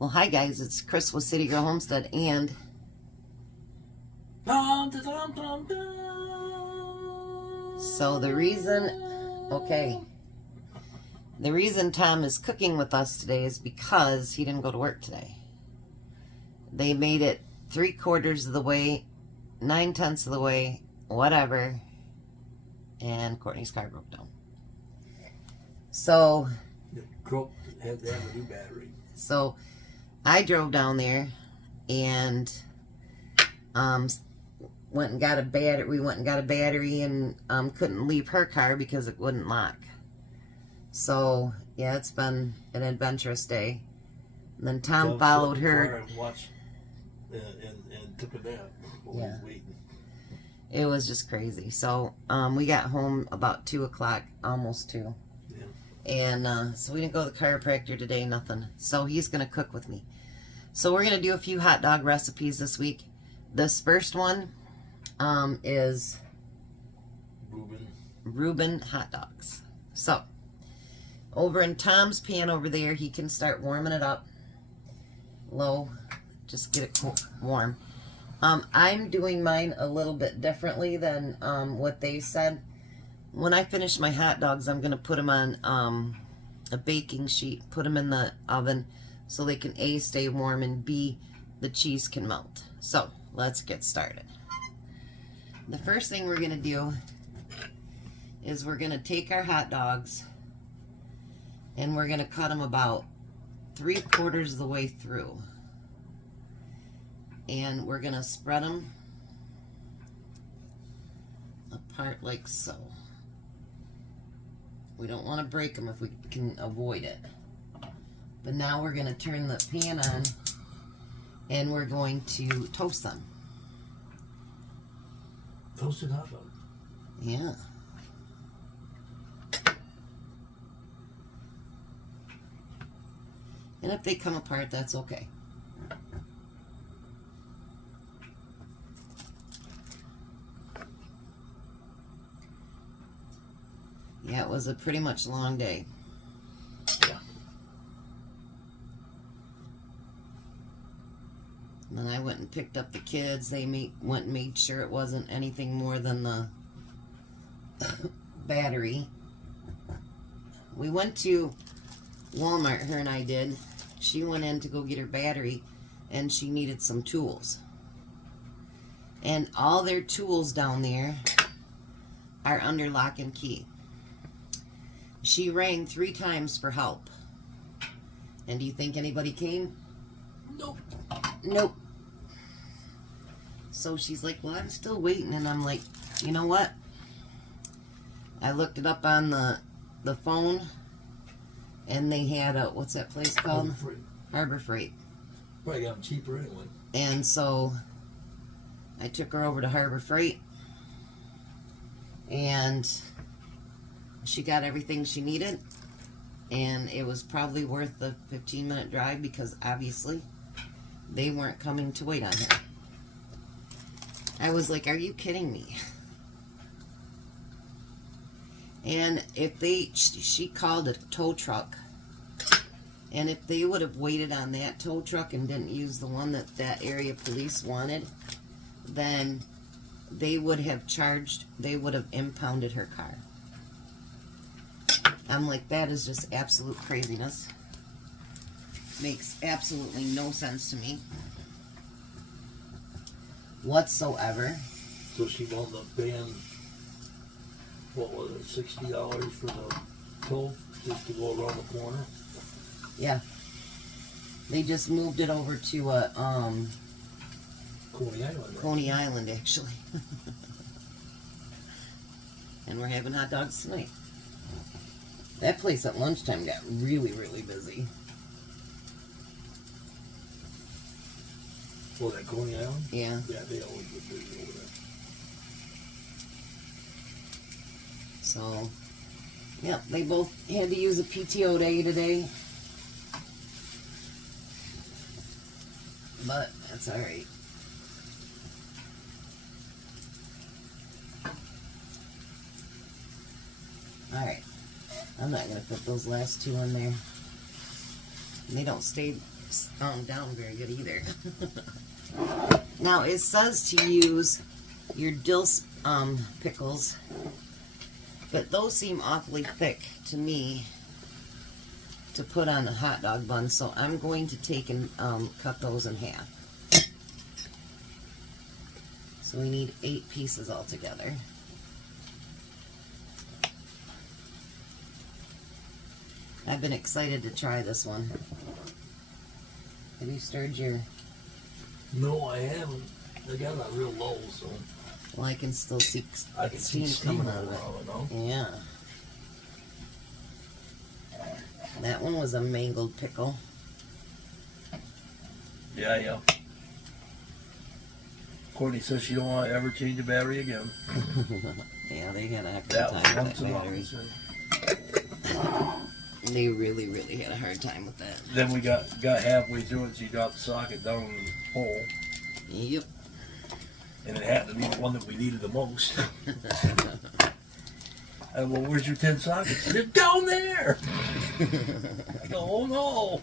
Well, hi guys, it's Chris with City Girl Homestead, and so the reason Tom is cooking with us today is because he didn't go to work today. They made it 3/4 of the way, 9/10 of the way, whatever, and Courtney's car broke down. So had to have a new battery. So I drove down there and went and got a battery. We went and got a battery and couldn't leave her car because it wouldn't lock. So yeah, it's been an adventurous day. And then Tom followed her. And watched and took a nap. Yeah. It was just crazy. So we got home about 2 o'clock, almost 2. Yeah. And so we didn't go to the chiropractor today, nothing. So he's going to cook with me. So we're going to do a few hot dog recipes this week. This first one is Reuben hot dogs. So over in Tom's pan over there, he can start warming it up low. Just get it warm. I'm doing mine a little bit differently than what they said. When I finish my hot dogs, I'm going to put them on a baking sheet, put them in the oven so they can A, stay warm, and B, the cheese can melt. So let's get started. The first thing we're going to do is we're going to take our hot dogs and we're going to cut them about 3/4 of the way through. And we're going to spread them apart like so. We don't want to break them if we can avoid it. But now we're going to turn the pan on and we're going to toast them. Toasted hot dog. Yeah. And if they come apart, that's okay. Yeah, it was a pretty much long day. Yeah. And then I went and picked up the kids. They went and made sure it wasn't anything more than the battery. We went to Walmart, her and I did. She went in to go get her battery, and she needed some tools. And all their tools down there are under lock and key. She rang 3 times for help. And do you think anybody came? Nope. Nope. So she's like, well, I'm still waiting. And I'm like, you know what? I looked it up on the phone. And they had a, what's that place called? Harbor Freight. Harbor Freight. Probably got them cheaper anyway. And so I took her over to Harbor Freight. And she got everything she needed. And it was probably worth the 15-minute drive because obviously they weren't coming to wait on her. I was like, are you kidding me? And if she called a tow truck, and if they would have waited on that tow truck and didn't use the one that area police wanted, then they would have impounded her car. I'm like, that is just absolute craziness. Makes absolutely no sense to me whatsoever. So she wound up paying, what was it, $60 for the toll just to go around the corner? Yeah. They just moved it over to Coney Island. Right? Coney Island, actually. And we're having hot dogs tonight. That place at lunchtime got really, really busy. Oh, that Coney Island? Yeah. Yeah, they always get busy over there. So, yeah, they both had to use a PTO day today. But that's alright. Alright. I'm not going to put those last 2 in there. They don't stay down very good either. Now it says to use your dill pickles, but those seem awfully thick to me to put on a hot dog bun, so I'm going to take and cut those in half. So we need 8 pieces altogether. I've been excited to try this one. Have you stirred your... No, I haven't. They got that real low, so... Well, I can still see I can see steam coming steam out of it. no? Yeah. That one was a mangled pickle. Yeah. Courtney says she don't want to ever change a battery again. Yeah, they had a heck of That a was time with once that and battery. They really, really had a hard time with that. Then we got halfway through it, so you dropped the socket down in the hole. Yep. And it happened to be the one that we needed the most. I go, well, where's your 10 sockets? They're down there! I go, oh no!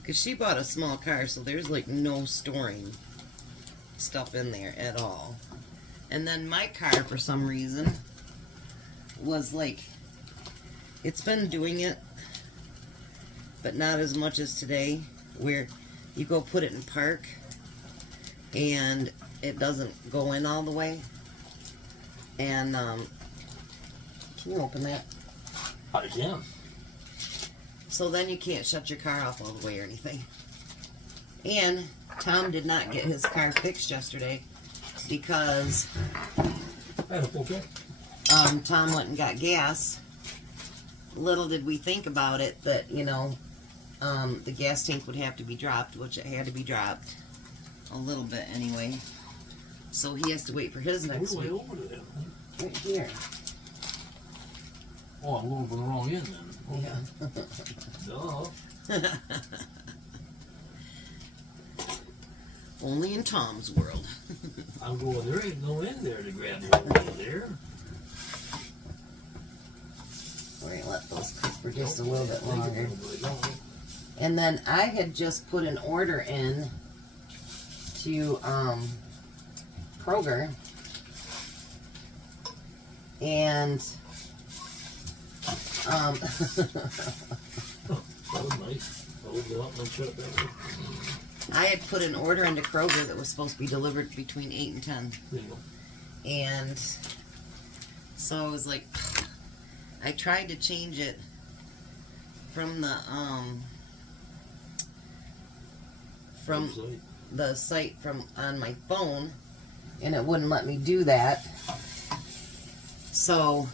Because she bought a small car, so there's like no storing stuff in there at all. And then my car, for some reason, was like, it's been doing it, but not as much as today, where you go put it in park and it doesn't go in all the way. And can you open that? I can. So then you can't shut your car off all the way or anything. And Tom did not get his car fixed yesterday because I had a full tank. Tom went and got gas. Little did we think about it that, you know, the gas tank would have to be dropped, which it had to be dropped a little bit anyway. So he has to wait for his next We're way week. over there. Right here. Oh, I'm going for the wrong end then. Yeah. Duh. Only in Tom's world. I'm going, there ain't no end there to grab over there. We're going to let those cook for just a little bit Nope, longer. nope. And then I had just put an order in to Kroger, and That was nice. I'll open it up and shut it down. I had put an order into Kroger that was supposed to be delivered between 8 and 10. There you go. And so I was like, I tried to change it from the Website. the site from on my phone, and it wouldn't let me do that. So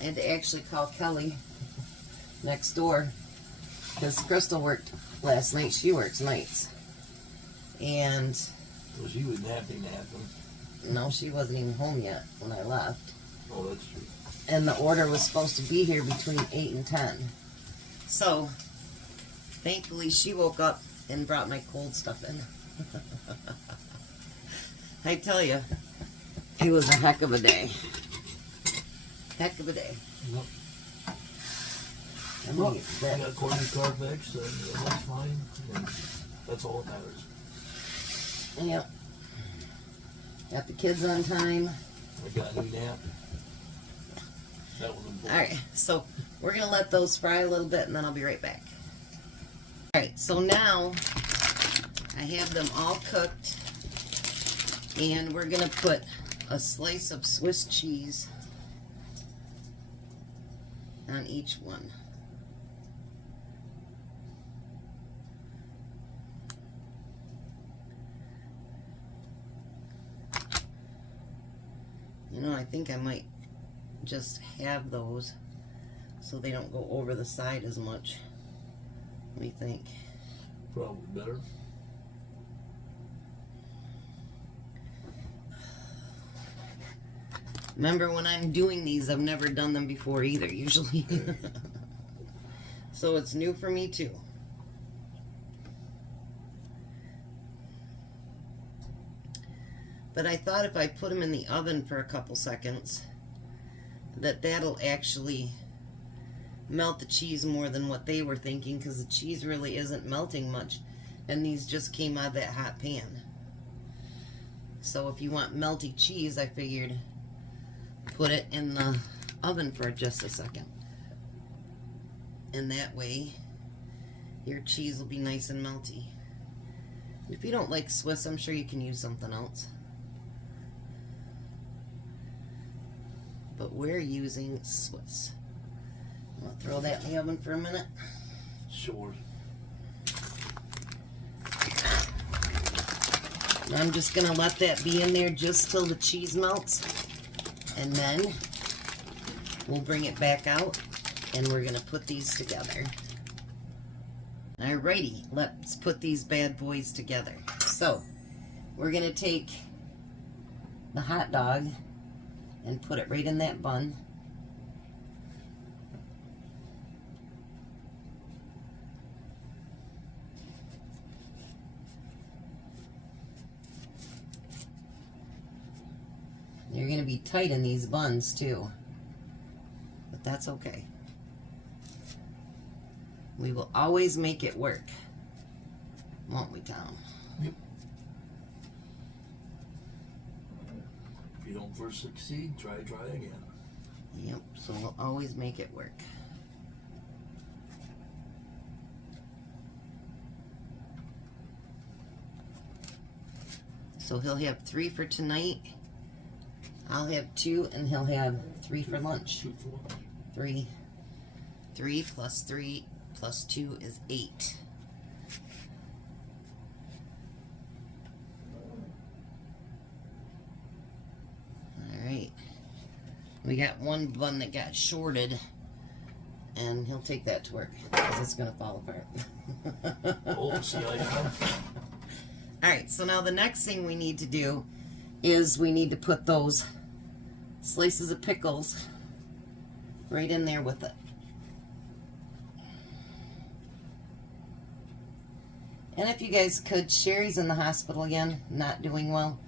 I had to actually call Kelly next door, because Crystal worked last night. She works nights, and So she was napping. no, she wasn't even home yet when I left. Oh, that's true. And the order was supposed to be here between 8 and 10. So thankfully she woke up and brought my cold stuff in. I tell you, it was a heck of a day. Heck of a day. Yep. I Well, mean, I that, got Courtney's car fixed, and that's fine. And that's all that matters. yep. Got the kids on time. I got a new nap. That was important. Alright, so we're going to let those fry a little bit and then I'll be right back. Alright, so now I have them all cooked, and we're going to put a slice of Swiss cheese on each one. You know, I think I might just have those so they don't go over the side as much. What do you think? Probably better. Remember, when I'm doing these, I've never done them before either, usually. So it's new for me too. But I thought if I put them in the oven for a couple seconds, that'll actually melt the cheese more than what they were thinking, because the cheese really isn't melting much, and these just came out of that hot pan. So if you want melty cheese, I figured put it in the oven for just a second, and that way your cheese will be nice and melty. If you don't like Swiss, I'm sure you can use something else, but we're using Swiss. I'm gonna throw that in the oven for a minute. Sure. I'm just gonna let that be in there just till the cheese melts, and then we'll bring it back out and we're gonna put these together. Alrighty, let's put these bad boys together. So we're gonna take the hot dog and put it right in that bun. You're going to be tight in these buns too, but that's okay. We will always make it work, won't we, Tom? Yep. If you don't first succeed, try again. Yep, so we'll always make it work. So he'll have 3 for tonight. I'll have 2, and he'll have 3 for lunch. 2 for lunch. 3. 3 plus 3 plus 2 is 8. Alright. We got one bun that got shorted, and he'll take that to work because it's going to fall apart. Oh, see how you come? Alright, so now the next thing we need to do is we need to put those slices of pickles right in there with it. And if you guys could, Sherry's in the hospital again, not doing well.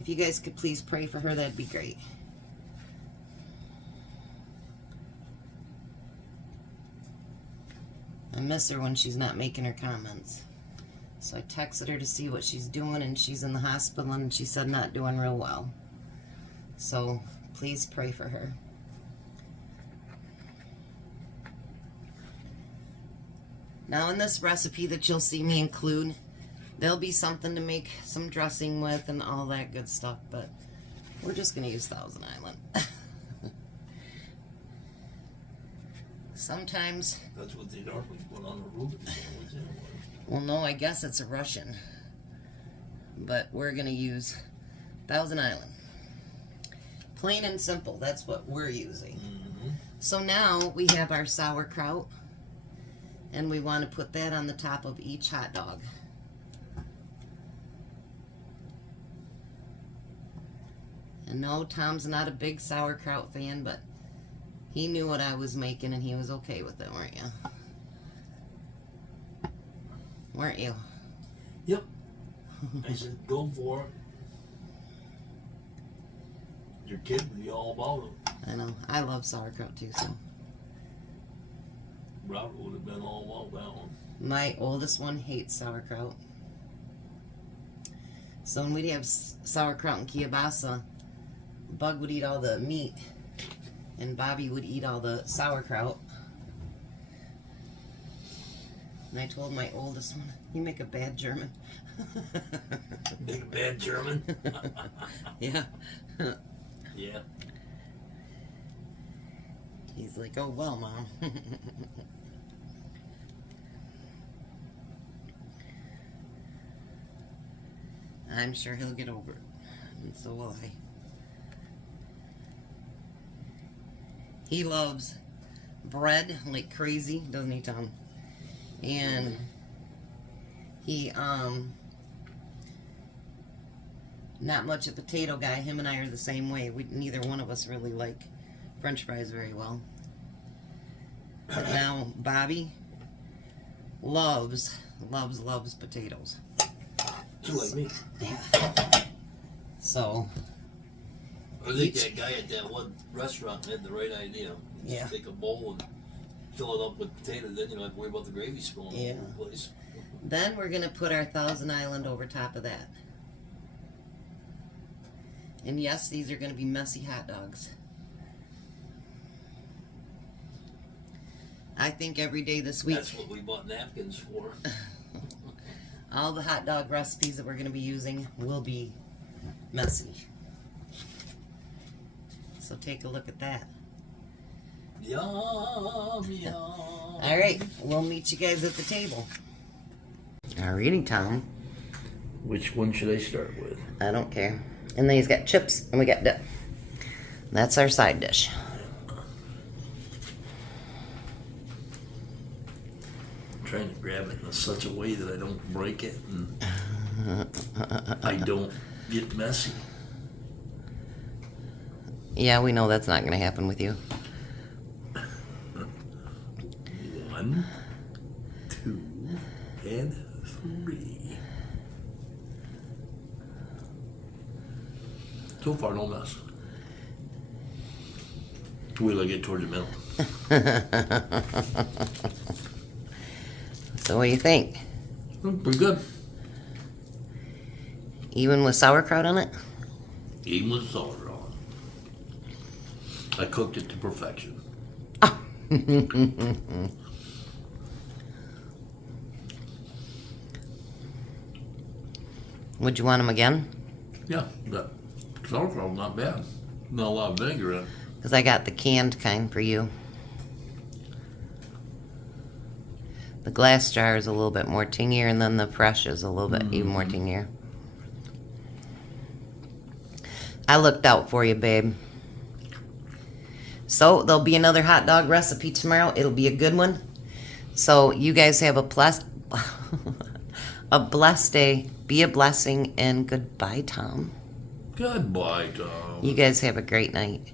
If you guys could please pray for her, that'd be great. I miss her when she's not making her comments. So I texted her to see what she's doing, and she's in the hospital, and she said not doing real well. So please pray for her. Now in this recipe that you'll see me include, there'll be something to make some dressing with and all that good stuff, but we're just going to use Thousand Island. Sometimes... That's what they normally put on a Reuben sandwich anyway. Well, no, I guess it's a Russian. But we're going to use Thousand Island. Plain and simple, that's what we're using. Mm-hmm. So now we have our sauerkraut, and we want to put that on the top of each hot dog. And no, Tom's not a big sauerkraut fan, but he knew what I was making and he was okay with it, weren't you? Weren't you? Yep. I said, go for it. Your kid would be all about it. I know. I love sauerkraut too, so. Robert would have been all about that one. My oldest one hates sauerkraut. So when we'd have sauerkraut and kielbasa, Bug would eat all the meat, and Bobby would eat all the sauerkraut. And I told my oldest one, you make a bad German. Make a bad German? Yeah. Yeah. He's like, oh, well, Mom. I'm sure he'll get over it. And so will I. He loves bread like crazy, doesn't he, Tom? And he, not much a potato guy. Him and I are the same way. Neither one of us really like French fries very well. But now Bobby loves potatoes. Too like me. Yeah. So. I think that guy at that one restaurant had the right idea. Yeah. Just take a bowl and fill it up with potatoes, then you don't have to worry about the gravy spilling all over the place. Then we're gonna put our Thousand Island over top of that. And yes, these are gonna be messy hot dogs. I think every day this week. That's what we bought napkins for. All the hot dog recipes that we're going to be using will be messy. So take a look at that. Yum, yum. All right, we'll meet you guys at the table. Alrighty, Tom. Which one should I start with? I don't care. And then he's got chips and we got dip. That's our side dish. I'm trying to grab it in such a way that I don't break it and I don't get messy. Yeah, we know that's not going to happen with you. 1, 2, and 3. So far, no mess. Wait till I get toward the middle. So what do you think? Pretty good. Even with sauerkraut on it? Even with sauerkraut. I cooked it to perfection. Oh. Would you want them again? Yeah, that sauerkraut's not bad. Not a lot of vinegar in it. Because I got the canned kind for you. The glass jar is a little bit more tingier, and then the fresh is a little bit even more tingier. I looked out for you, babe. So there'll be another hot dog recipe tomorrow. It'll be a good one. So you guys have a blessed day. Be a blessing, and goodbye, Tom. Goodbye, Tom. You guys have a great night.